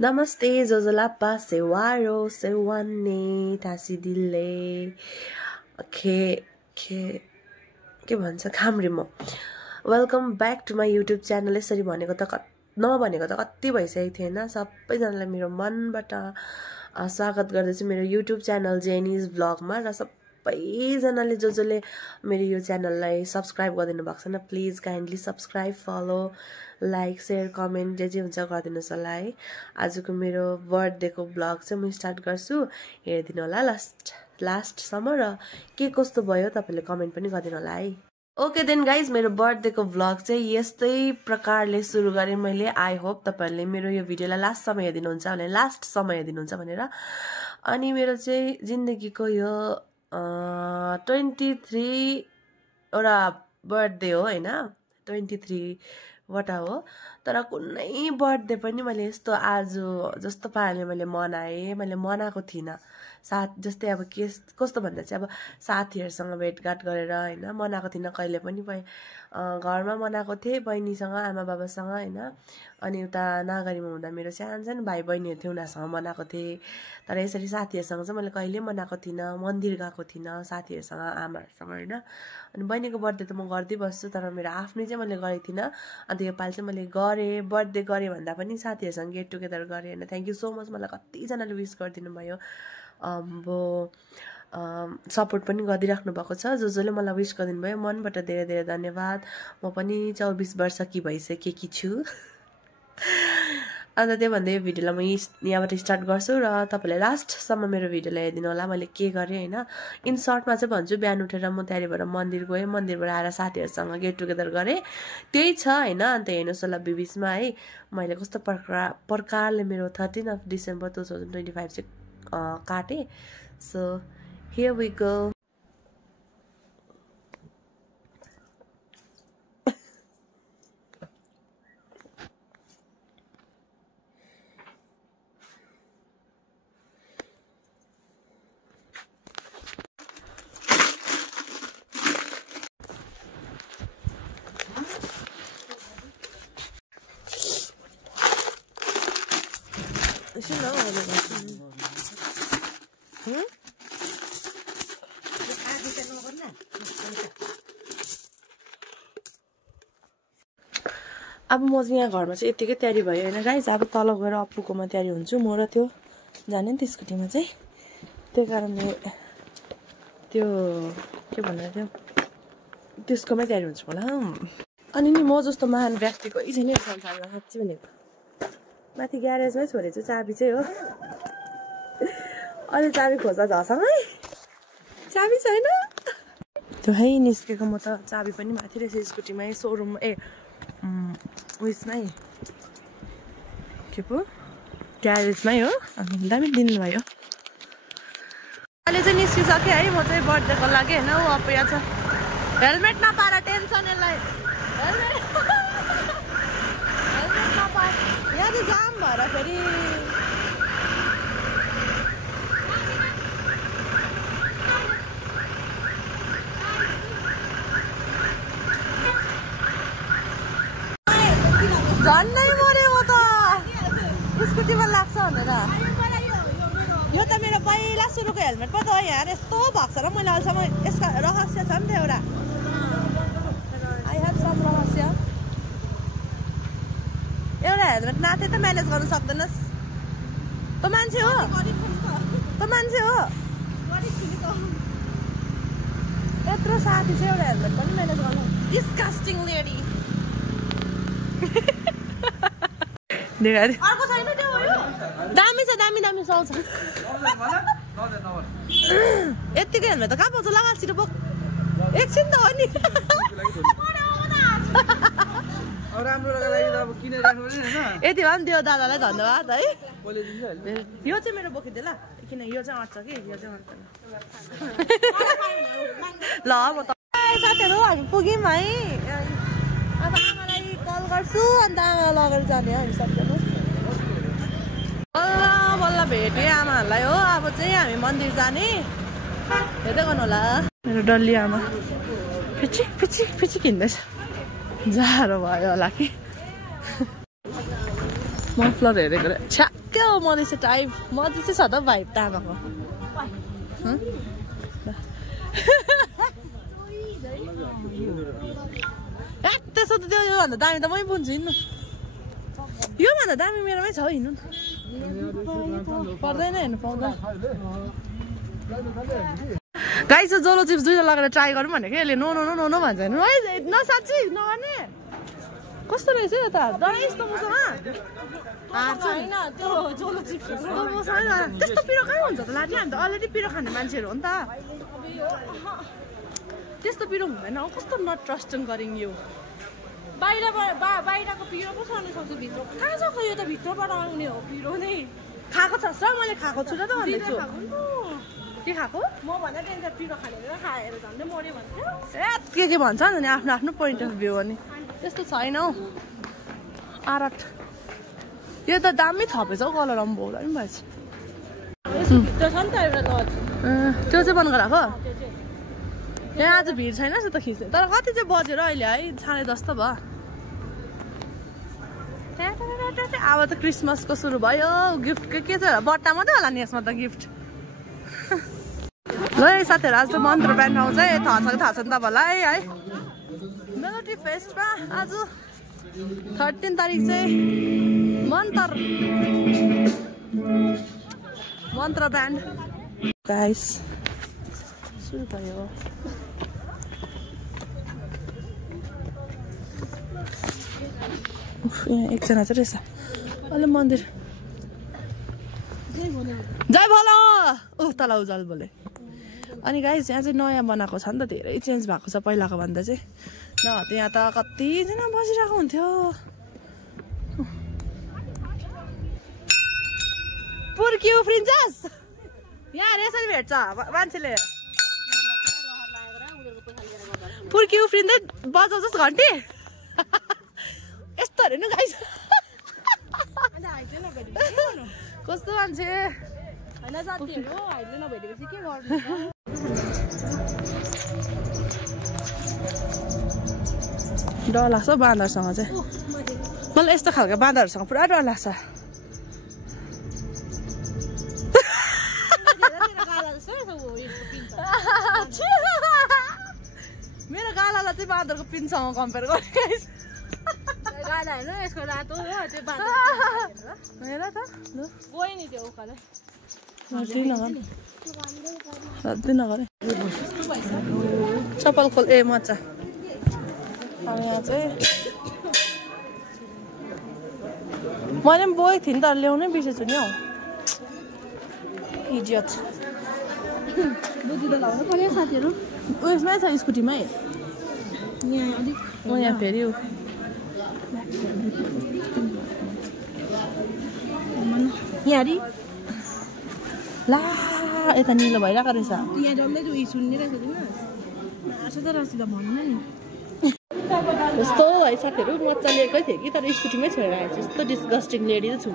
नमस्ते जोजोलाप्पा सेवारो सेवान्ने थासी दिल्ले के भन्छ खाम्रिमो welcome back to my YouTube channel. यसरी भनेको त नभनेको त कति भइसकेको थियो हैन। सबैजनालाई मेरो मनबाट स्वागत गर्दैछु मेरो युट्युब च्यानल जेनिज ब्लगमा। र सबैजनाले जसले मेरो यो च्यानललाई सब्स्क्राइब गरिदिनु भएको छैन please kindly subscribe, follow, like, share, comment जे हुन्छ गरिदिनुहोस् होला है। आजको मेरो बर्थडेको ब्लग चाहिँ म स्टार्ट गर्छु, हेरिदिनु होला लास्टसम्म। र के कस्तो भयो तपाईँले कमेन्ट पनि गरिदिनु होला है। ओके देन गाइज, मेरो बर्थडेको भ्लग चाहिँ यस्तै प्रकारले सुरु गरेँ मैले। आई होप तपाईँहरूले मेरो यो भिडियोलाई लास्टसम्म हेरिदिनुहुन्छ भनेर। अनि मेरो चाहिँ जिन्दगीको यो 23 वटा बर्थडे हो हैन, 23 वटा हो। तर कुनै बर्थडे पनि मैले यस्तो आज जस्तो पाराले मैले मनाएको थिइनँ। जस्तै अब कस्तो भन्दा चाहिँ अब साथीहरूसँग भेटघाट गरेर हैन मनाएको थिइनँ कहिले पनि। घरमा मनाएको थिएँ बहिनीसँग, आमा बाबासँग हैन। अनि उता नागरीमा हुँदा मेरो सानो भाइ बहिनीहरू थियो, उनीहरूसँग मनाएको थिएँ। तर यसरी साथीहरूसँग चाहिँ मैले कहिले मनाएको थिइनँ। मन्दिर गएको थिइनँ साथीहरूसँग, आमाहरूसँग हैन। अनि बहिनीको बर्थडे त म गर्दै बस्छु, तर मेरो आफ्नै चाहिँ मैले गरेको थिइनँ। अन्त योपालि चाहिँ मैले गरेँ, बर्थडे गरेँ भन्दा पनि साथीहरूसँग गेट टुगेदर गरेँ हैन। थ्याङ्क यू सो मच, मलाई कतिजनाले विस गरिदिनु भयो। अब सपोर्ट पनि गरिदिराख्नु भएको छ। जसले मलाई विस गरिदिनु भयो मनबाट धेरै धेरै धन्यवाद। म पनि 24 वर्षकी भइसकेकी छु। अन्त त्यो भन्दै यो भिडियोलाई म यहाँबाट स्टार्ट गर्छु र तपाईँले लास्टसम्म मेरो भिडियोलाई हेरिदिनु होला मैले के गरेँ हैन। इन सर्टमा चाहिँ भन्छु, बिहान उठेर म त्यहाँबाट मन्दिर गएँ, मन्दिरबाट आएर साथीहरूसँग गेट टुगेदर गरेँ, त्यही छ हैन। अन्त हेर्नुहोस् होला बिबिचमा है मैले कस्तो प्रकारले मेरो 13 डिसेम्बर 2025 चाहिँ काटेँ। So here we go. अब म चाहिँ यहाँ घरमा चाहिँ यतिकै तयारी भयो होइन गाइज। अब तल गएर अप्पुकोमा तयारी हुन्छु म, र त्यो जाने नि त्यो स्कुटीमा चाहिँ। त्यही कारणले त्यो के भन्नु थियो त्यसकोमै तयारी हुन्छ होला। अनि नि म जस्तो महान व्यक्ति कोही छैन संसारमा, साँच्ची भनेको। माथि ग्यारेजमै छोडेछु चाबी चाहिँ हो। अहिले चाबी खोज्दा झसँग चाबी छैन। त्यो है निस्केको, म त चाबी पनि माथि रहेछ स्कुटीमै, सोरुम उयसमै के पो ग्यारेजमै हो। अनि दामी दिनुभयो। अहिले चाहिँ निस्किसक्यो है म चाहिँ बर्थडेको लागि होइन। ऊ अब यहाँ छ हेलमेट नपाएर टेन्सन यसलाई। हेलमेट नपाएर यहाँ चाहिँ जाम भएर फेरि झन्नै मऱ्यो म त स्कुटीमा लाग्छ भनेर। यो त मेरो पहिला सुरुको हेलमेट पो त हो। यहाँ यस्तो भएको छ र मैले अहिलेसम्म यसको रहस्य छ नि त एउटा। आई हेभ सम रहस्य। एउटा हेलमेट नाथे त म्यानेज गर्नु सक्दैनस्। तँ मान्छे हो, तँ मान्छे हो। यत्रो साथी चाहिँ एउटा हेलमेट पनि म्यानेज गर्नु। डिस्कास्टिङ लेडी। अर्को छैन त्यो हो यो। दामी छ, दामी सुहाउँछ। यत्तिकै हेलमेट त कहाँ पाउँछ, लगा छिटो बोक। एकछिन त हो नि। यति भए पनि दियो दादालाई धन्यवाद है। यो चाहिँ मेरो बोकिदियो ल, किन यो चाहिँ अट्छ कि, यो चाहिँ अट्दैन। ल अब त साथीहरू हामी पुग्यौँ है। अब आमालाई कल गर्छु, अन्त आमा लगेर जाने हो हामी सबैजना। बल्ल भेटेँ आमाहरूलाई हो। अब चाहिँ हामी मन्दिर जाने, हेर्दै गर्नु होला। मेरो डल्ली आमा फिचिक हिँड्दैछ, जाडो भयो होला कि। मफलर हेरेको रे छ्याक्कै हो मधेसी टाइप मधेसी छ त भाइब तामाको त्यसो त त्यो योभन्दा दामी त मै पुग्छु हिँड्नु योभन्दा दामी मेरोमै छ हिँड्नु पर्दैन हेर्नु पाउँदैन गाइस जोलो चिप्स दुईटा लगाएर ट्राई गरौँ भनेको यसले no no no no no भन्छ है न साँच्ची नगर्ने कस्तो रहेछ यो त तर यस्तो मसँग त्यस्तो पिरो कहाँ हुन्छ त लाठी हामी त अलरेडी पिरो खाने मान्छेहरू हो नि त त्यस्तो पिरो हुँदैन कस्तो नट ट्रस्टिङ गरिङ यो बाहिरको पिरो पो सर्नु सक्छ भित्र कहाँ सक्छ यो त भित्रबाट आउने हो पिरो नै खाएको छ सर मैले खाएको छु र त भन्दैछु के खाएको म भन्दा टेन्सन पिरो खानेर खाएर झन्डै मर्यो भन्थ्यो के भन्छ नि आफ्नो आफ्नो पोइन्ट अफ भ्यू हो नि त्यस्तो छैन हौ आरट यो त दामी थपेछ हौ कलर अम्बो दामी भएछ त्यो चाहिँ बन्द गराएको यहाँ आज भिड छैन त खिच्ने तर कति चाहिँ बजेर अहिले है 10:30 त भयो अब त क्रिसमसको सुरु भयो गिफ्ट के छ बट्टा मात्रै होला नि यसमा त गिफ्ट ल है साथीहरू आज त मन्त्र ब्यान्ड आउँछ है थाहा छ नि तपाईँलाई है मेलोडी फेस्टमा आज 13 तारिक चाहिँ मन्त्र ब्यान्ड गाइस सुरु भयो यहाँ एकजना चाहिँ रहेछ अहिले मन्दिर जय भोलो तल उजाल बोले अनि गाइस यहाँ चाहिँ नयाँ बनाएको छ नि त धेरै चेन्ज भएको छ पहिलाको भन्दा चाहिँ न यहाँ त कतिजना बसिरहेको हुन्थ्यो पुर्की उफ्रिन्छस् यहाँ यसरी भेट्छ मान्छेले पुर्की उफ्रिँदै बजाउँछस् घन्टी यस्तो हेर्नु गाइस कस्तो मान्छे डर लाग्छ बाँदरसँग चाहिँ मलाई यस्तो खालको बाँदरसँग पुरा डर लाग्छ मेरो गालालाई चाहिँ बाँदरको पिनसँग कम्पेयर गरेँ चप्पल खोल ए मजा अब यहाँ चाहिँ मैले पनि बोकेको थिएँ नि त ल्याउनै बिर्सेछु नि हौ इज्जत साथीहरू उयसमै छ स्कुटीमै यहाँ फेरि यहाँ ला यता निलो भइरहेको रहेछ यहाँ जम्मै सुनिरहेको यस्तो है साथीहरू मजा लिएकै थियो कि तर स्कुटीमै छोडेर आएछ यस्तो डिस्गस्टिङ लेडी त छु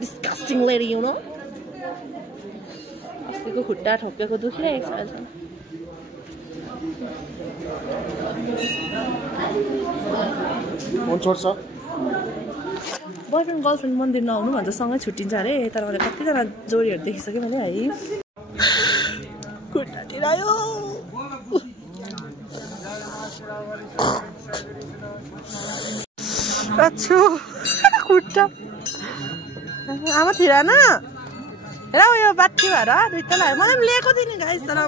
डिस्गस्टिङ लेडी यु नो अस्तिको खुट्टा ठोकेको दुखिरहेको छ अहिले बोयफ्रेन्ड गर्लफ्रेन्ड मन्दिर नआउनु भन्छ सँगै छुट्टिन्छ अरे तर मैले कतिजना जोडीहरू देखिसकेँ मैले है खुट्टातिर आयो खुट्टा आमा थिएन हेर यो बाटी भएर दुइटा लाग्यो मलाई पनि लिएको थिएँ नि गाइस तर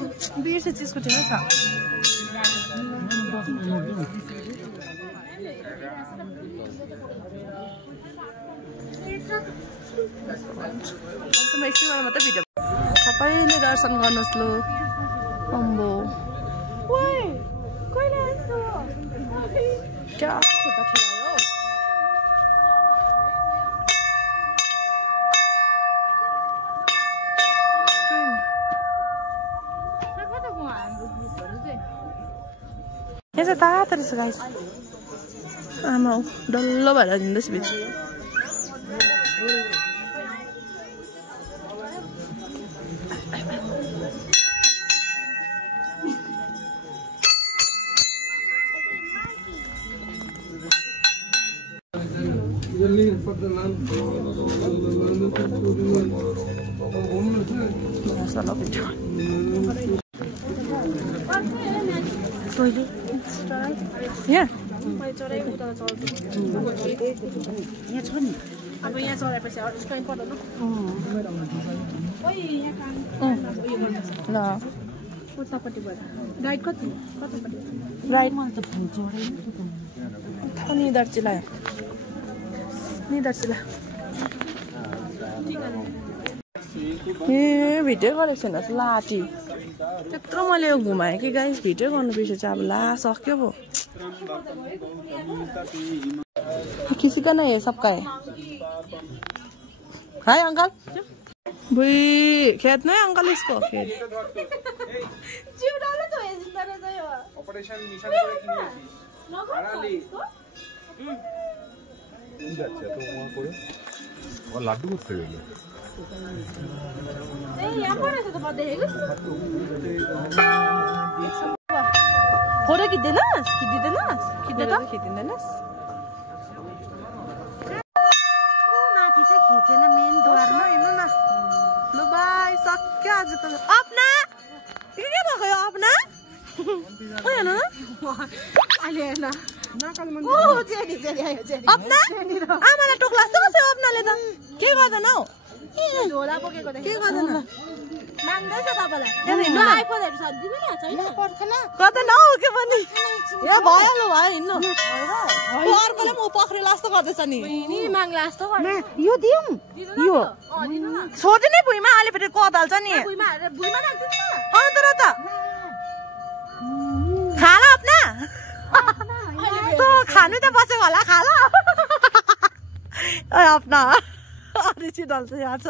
बिर्से चिजको ठिकै छ एकछिनमा मात्रै भिडियो सबैले दर्शन गर्नुहोस् लो अम्बो क्या खुट्टा ठिरायो यहाँ चाहिँ तातो रहेछ गाइस आमा डल्लो भएर हिँड्दैछ भित्र यहाँ छ नि अब यहाँ चढाएपछि अरू कहीँ पर्दैन ल उतापट्टि भएर राइट कतापट्टि राइट मलाई त फुल चढाइ निदर्चिला ए भिडियो गरेको छैन लाटी त्यत्रो मैले घुमाएँ कि गाइस भिडियो गर्नु बिर्सेछु अब ला सक्यो पो किसी का नहीं है सबका है हाय अंकल बुई खेत नहीं अंकल इसको खेत অপারেশন মিশন করে কিনেছি আড়ালি যাচ্ছে তো ওয়া করে ও লাড্ডু করতে গেল এই यहाँ रहेछ त बदे हेगो फोटो खिच्दैनस् खिच्दैनस् माथि चाहिँ खिचेन मेन द्वारमा हेर्नु न ल बाई सक्यो आजको अपना के भएको यो अपना हेर्नु अहिले हेर्न ओ जेडी आयो जेडी अपना आमालाई टोक्ला जस्तो कसै अपनाले त के गर्दैन हौ झोला बोकेको के गर्दैन माग्दैछ तपाईलाई हेर्नु आइफोनहरु छ दिनु नि छैन पर्दैन गर्दैन हौ के पनि ए भइहाल्यो भयो हिँड्नु अर्कोले म पक्रेर जस्तो गर्दैछ नि नि माग्ला जस्तो यो दिउँ यो छोड्दिनु नि भुइँमा अलि फेरि कदल्छ नि भुइँमा राख्दिनु न अन्त र त खाला अपना तो खानु त बसेको होला खाला ए अपना ओरिजिनल चाहिँ यहाँ छ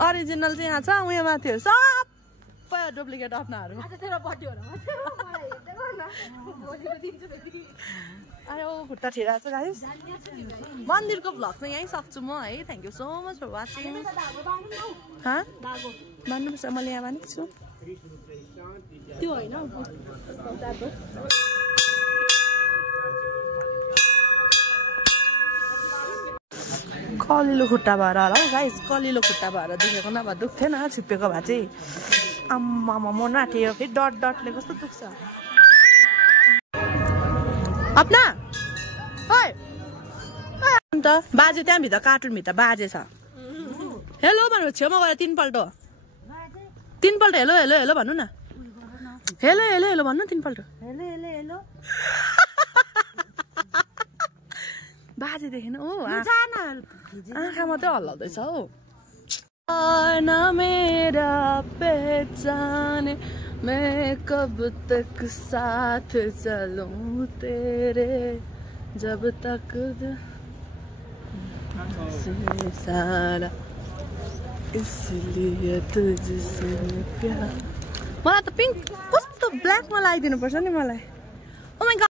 ओरिजिनल चाहिँ यहाँ छ उयो माथि सबै डुप्लिकेट अपनाहरू अरे ओ खुट्टा ठिरहेको छ गाइस मन्दिरको भ्लग चाहिँ यहीँ सक्छु म है thank you so much for watching भन्नुपर्छ मैले यहाँ भनेको छु त्यो होइन कलिलो खुट्टा भएर होला हौ गाइस कलिलो खुट्टा भएर दुखेको नभए दुख्थेन छिप्पेको भए चाहिँ आम्मामा म नाठेयो फेरि डटले कस्तो दुख्छ अपना ओइ अन्त बाजे त्यहाँ भित्र कार्टुनभित्र बाजे छ हेलो भन्नु छेउमा गएर तीनपल्ट हेलो हेलो हेलो भन्नु न हेलो हेलो हेलो भन्नु तीनपल्ट हेलो हेलो हेलो बाजे देखेन ओ आँखा मात्रै हल्लाउँदैछ हौ न मेरा पहचान मैं कब तक साथ चलूं तेरे जब तक सारा इसलिए तुझसे प्यार मलाई त पिङ्क कस्तो ब्ल्याकमा लगाइदिनु पर्छ नि मलाई ओ माय गॉड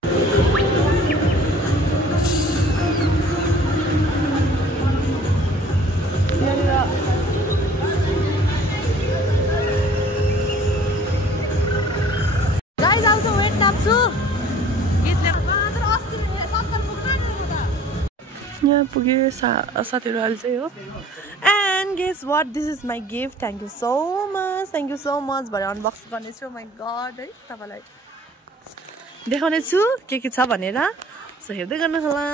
यहाँ पुगे साथीहरू अहिले चाहिँ हो and guess what this is my gift thank you so much भरे अनबक्स गर्नेछु माई गड है तपाईँलाई देखाउने छु के छ भनेर सो हेर्दै गर्नु होला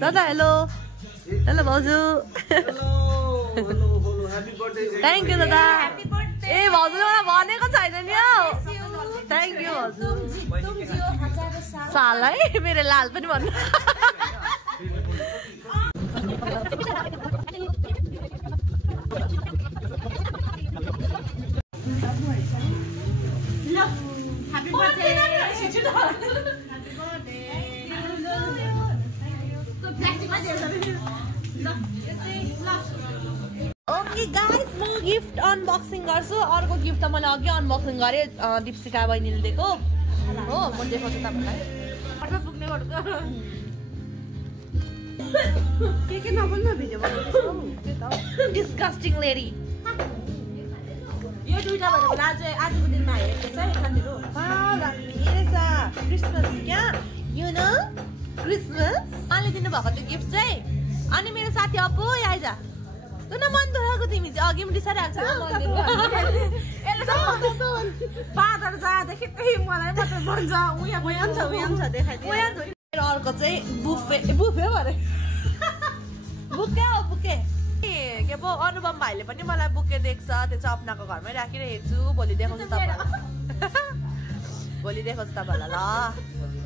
दादा हेलो हेलो भाउजू थ्याङ्क यू दादा ए भाउजूले मलाई भनेको छैन नि हौ थ्याङ्क यू भाउजू साल है मेरो लाल पनि भन्नु ओके गाइस म गिफ्ट अनबक्सिङ गर्छु अर्को गिफ्ट त मैले अघि अनबक्सिङ गरेँ दीपशिका बहिनीले दिएको हो म देखाउँछु तपाईँलाई के नबोल्नु भिडियो बनाउँछु डिस्गस्टिङ लेडी दुईटा भएर पनि आजको दिनमा हेरेको छ साथीहरू क्रिसमस क्या यु नो क्रिसमस अनि दिनुभएको त्यो गिफ्ट चाहिँ अनि मेरो साथी अपो आइज तँ न मन दुखाएको तिमी चाहिँ अघि पनि रिसाइरहेको पादर जाँदाखेरि त्यही मलाई मात्रै भन्छ उयाँ छ देखाइदियो मेरो अर्को चाहिँ बुफे भरे बुके हो बुके के पो अनुपम भाइले पनि मलाई बुके देख्छ त्यो चाहिँ अपनाको घरमै राखिरहेको छु भोलि देखाउँछु तपाईँलाई भोलि देखाउँछु तपाईँलाई ल